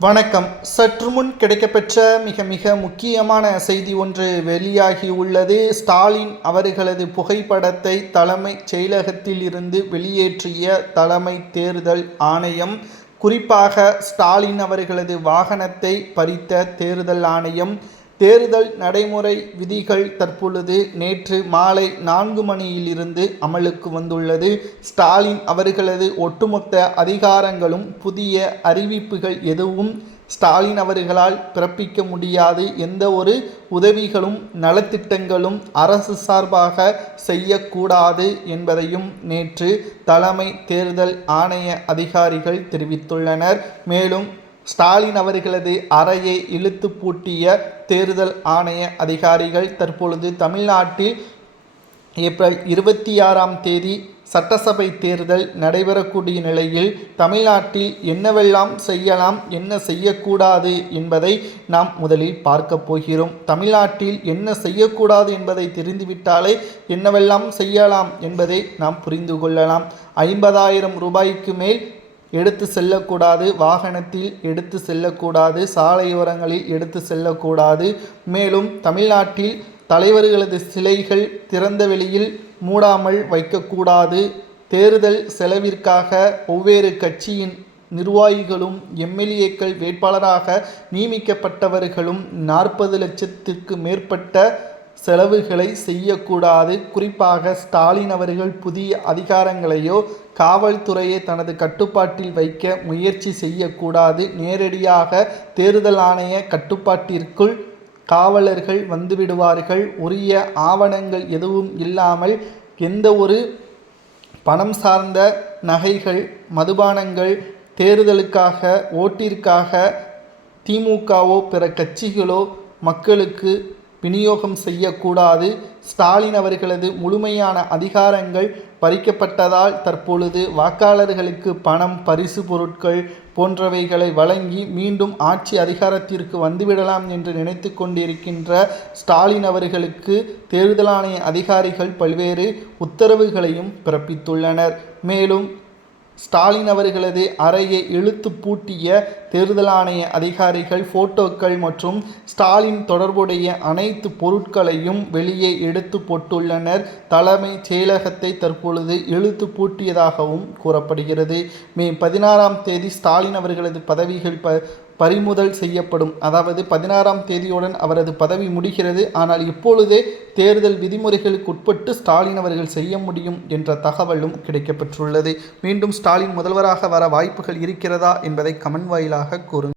வணக்கம். சற்று முன் கிடைக்கப்பெற்ற மிக முக்கியமான செய்தி ஒன்று வெளியாகி உள்ளது. ஸ்டாலின் அவர்களது புகைப்படத்தை தலைமைச் செயலகத்தில் இருந்து வெளியேற்றிய தலைமை தேர்தல் ஆணையம். குறிப்பாக ஸ்டாலின் அவர்களது வாகனத்தை பறித்த தேர்தல் ஆணையம். தேர்தல் நடைமுறை விதிகள் தற்பொழுது நேற்று மாலை 4 மணியிலிருந்து அமலுக்கு வந்துள்ளது. ஸ்டாலின் அவர்களது ஒட்டுமொத்த அதிகாரங்களும் புதிய அறிவிப்புகள் எதுவும் ஸ்டாலின் அவர்களால் பிறப்பிக்க முடியாது. எந்த ஒரு உதவிகளும் நலத்திட்டங்களும் அரசு சார்பாக செய்யக்கூடாது என்பதையும் நேற்று தலைமை தேர்தல் ஆணைய அதிகாரிகள் தெரிவித்துள்ளனர். மேலும் ஸ்டாலின் அவர்களது அறையை இழுத்து பூட்டிய தேர்தல் ஆணைய அதிகாரிகள் தற்பொழுது தமிழ்நாட்டில் ஏப்ரல் 26ஆம் தேதி சட்டசபை தேர்தல் நடைபெறக்கூடிய நிலையில் தமிழ்நாட்டில் என்னவெல்லாம் செய்யலாம், என்ன செய்யக்கூடாது என்பதை நாம் முதலில் பார்க்க போகிறோம். தமிழ்நாட்டில் என்ன செய்யக்கூடாது என்பதை தெரிந்துவிட்டாலே என்னவெல்லாம் செய்யலாம் என்பதை நாம் புரிந்து கொள்ளலாம். 50,000 ரூபாய்க்கு மேல் எடுத்து செல்லக்கூடாது, வாகனத்தில் எடுத்து செல்லக்கூடாது, சாலையோரங்களில் எடுத்து செல்லக்கூடாது. மேலும் தமிழ்நாட்டில் தலைவர்களது சிலைகள் திறந்த வெளியில் மூடாமல் வைக்கக்கூடாது. தேர்தல் செலவிற்காக ஒவ்வொரு கட்சியின் நிர்வாகிகளும் எம்எல்ஏக்கள் வேட்பாளராக நியமிக்கப்பட்டவர்களும் 40 லட்சத்திற்கு மேற்பட்ட செலவுகளை செய்யக்கூடாது. குறிப்பாக ஸ்டாலின் அவர்கள் புதிய அதிகாரங்களையோ காவல்துறையை தனது கட்டுப்பாட்டில் வைக்க முயற்சி செய்யக்கூடாது. நேரடியாக தேர்தல் ஆணைய கட்டுப்பாட்டிற்குள் காவலர்கள் வந்துவிடுவார்கள். உரிய ஆவணங்கள் எதுவும் இல்லாமல் எந்த ஒரு பணம் சார்ந்த நகைகள், மதுபானங்கள் தேர்தலுக்காக ஓட்டிற்காக திமுகவோ பிற கட்சிகளோ மக்களுக்கு விநியோகம் செய்யக்கூடாது. ஸ்டாலின் அவர்களது முழுமையான அதிகாரங்கள் பறிக்கப்பட்டதால் தற்பொழுது வாக்காளர்களுக்கு பணம், பரிசு பொருட்கள் போன்றவைகளை வழங்கி மீண்டும் ஆட்சி அதிகாரத்திற்கு வந்துவிடலாம் என்று நினைத்து கொண்டிருக்கின்ற ஸ்டாலின் அவர்களுக்கு தேர்தல் ஆணைய அதிகாரிகள் பல்வேறு உத்தரவுகளையும் பிறப்பித்துள்ளனர். மேலும் ஸ்டாலின் அவர்களது அறையை இழுத்து பூட்டிய தேர்தல் ஆணைய அதிகாரிகள் போட்டோக்கள் மற்றும் ஸ்டாலின் தொடர்புடைய அனைத்து பொருட்களையும் வெளியே எடுத்து போட்டுள்ளனர். தலைமை செயலகத்தை தற்பொழுது இழுத்து பூட்டியதாகவும் கூறப்படுகிறது. மே 16ஆம் தேதி ஸ்டாலின் அவர்களது பதவிகள் பறிமுதல் செய்யப்படும். அதாவது 16ஆம் தேதியுடன் அவரது பதவி முடிகிறது. ஆனால் இப்பொழுதே தேர்தல் விதிமுறைகளுக்கு உட்பட்டு ஸ்டாலின் அவர்கள் செய்ய முடியும் என்ற தகவலும் கிடைக்கப்பெற்றுள்ளது. மீண்டும் ஸ்டாலின் முதல்வராக வர வாய்ப்புகள் இருக்கிறதா என்பதை கமெண்ட் வாயிலாக கூறுங்கள்.